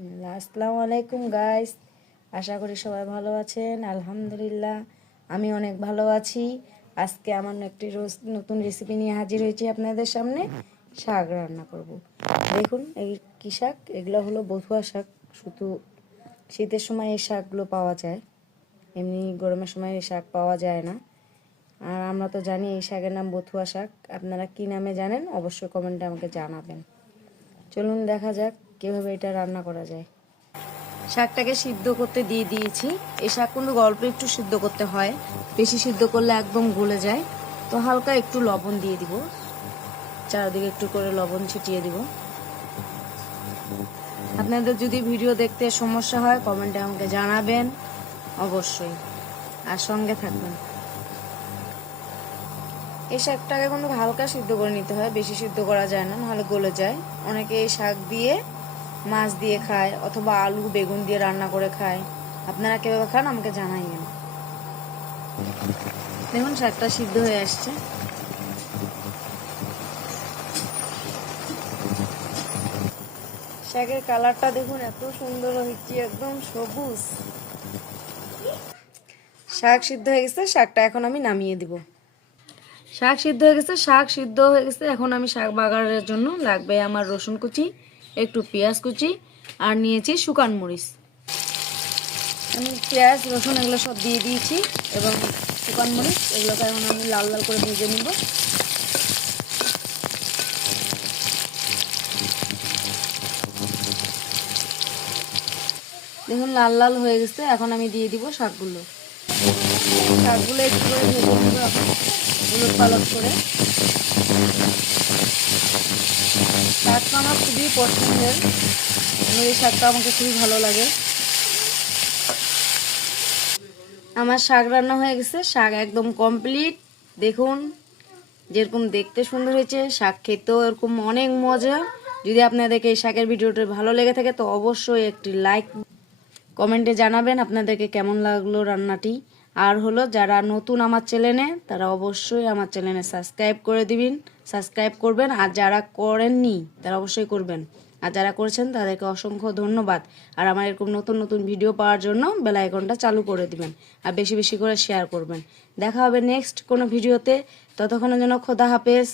আসসালামু আলাইকুম গাইস, আশা করি সবাই ভালো আছেন। আলহামদুলিল্লাহ আমি অনেক ভালো আছি। আজকে আমার একটি নতুন রেসিপি নিয়ে হাজির হয়েছি আপনাদের সামনে। শাক রান্না করব। দেখুন এই কী শাক, এগুলো হলো বথুয়া শাক। শুধু শীতের সময় এই শাকগুলো পাওয়া যায়, এমনি গরমের সময় এই শাক পাওয়া যায় না। আর আমরা তো জানি এই শাকের নাম বথুয়া শাক। আপনারা কি নামে জানেন অবশ্যই কমেন্টে আমাকে জানাবেন। চলুন দেখা যাক কীভাবে এটা রান্না করা যায়। শাকটাকে সিদ্ধ করতে দিয়ে দিয়েছি। এই শাক কিন্তু অল্প একটু সিদ্ধ করতে হয়, বেশি সিদ্ধ করলে একদম গলে যায়। তো হালকা একটু লবণ দিয়ে দিব, চারদিকে একটু করে লবণ ছিটিয়ে দিব। আপনাদের যদি ভিডিও দেখতে সমস্যা হয় কমেন্টে আমাকে জানাবেন অবশ্যই, আর সঙ্গে থাকবেন। এই শাকটাকে কিন্তু হালকা সিদ্ধ করে নিতে হয়, বেশি সিদ্ধ করা যায় না, নাহলে গলে যায়। অনেকে এই শাক দিয়ে মাছ দিয়ে খায় অথবা আলু বেগুন দিয়ে রান্না করে খায়। আপনারা কিভাবে খান আমাকে জানাইবেন। দেখুন শাকটা সিদ্ধ হয়ে আসছে। শাকের কালারটা দেখুন এত সুন্দর হয়েছে, একদম সবুজ। শাক সিদ্ধ হয়ে গেছে, শাকটা এখন আমি নামিয়ে দিব। শাক সিদ্ধ হয়ে গেছে, এখন আমি শাক বাগারের জন্য লাগবে আমার রসুন কুচি, একটু পেঁয়াজ কুচি, আর নিয়েছি শুকান মরিচ। আমি পেঁয়াজ রসুন এগুলো সব দিয়ে দিয়েছি এবং শুকান মরিচ এগুলোকে এখন আমি লাল লাল করে ভেজে নিব। দেখুন লাল লাল হয়ে গেছে, এখন আমি দিয়ে দিব শাকগুলো। শাকগুলো একটু করে ভেজে নেব এখন উলট পালট করে। শাকটা আমার খুবই পছন্দের, এই শাকটা আমাকে খুবই ভালো লাগে। আমার শাক রান্না হয়ে গেছে, শাক একদম কমপ্লিট। দেখুন যেরকম দেখতে সুন্দর হয়েছে, শাক খেতেও এরকম অনেক মজা। যদি আপনাদেরকে এই শাকের ভিডিওটা ভালো লেগে থাকে তো অবশ্যই একটি লাইক, কমেন্টে জানাবেন আপনাদেরকে কেমন লাগলো রান্নাটি। আর হলো যারা নতুন আমার চ্যানেলে তারা অবশ্যই আমার চ্যানেলে সাবস্ক্রাইব করবেন, আর যারা করেননি তারা অবশ্যই করবেন, আর যারা করেছেন তাদেরকে অসংখ্য ধন্যবাদ। আর আমার এরকম নতুন নতুন ভিডিও পাওয়ার জন্য বেল আইকনটা চালু করে দিবেন, আর বেশি বেশি করে শেয়ার করবেন। দেখা হবে নেক্সট কোনো ভিডিওতে, ততক্ষণের জন্য খোদা হাফেজ।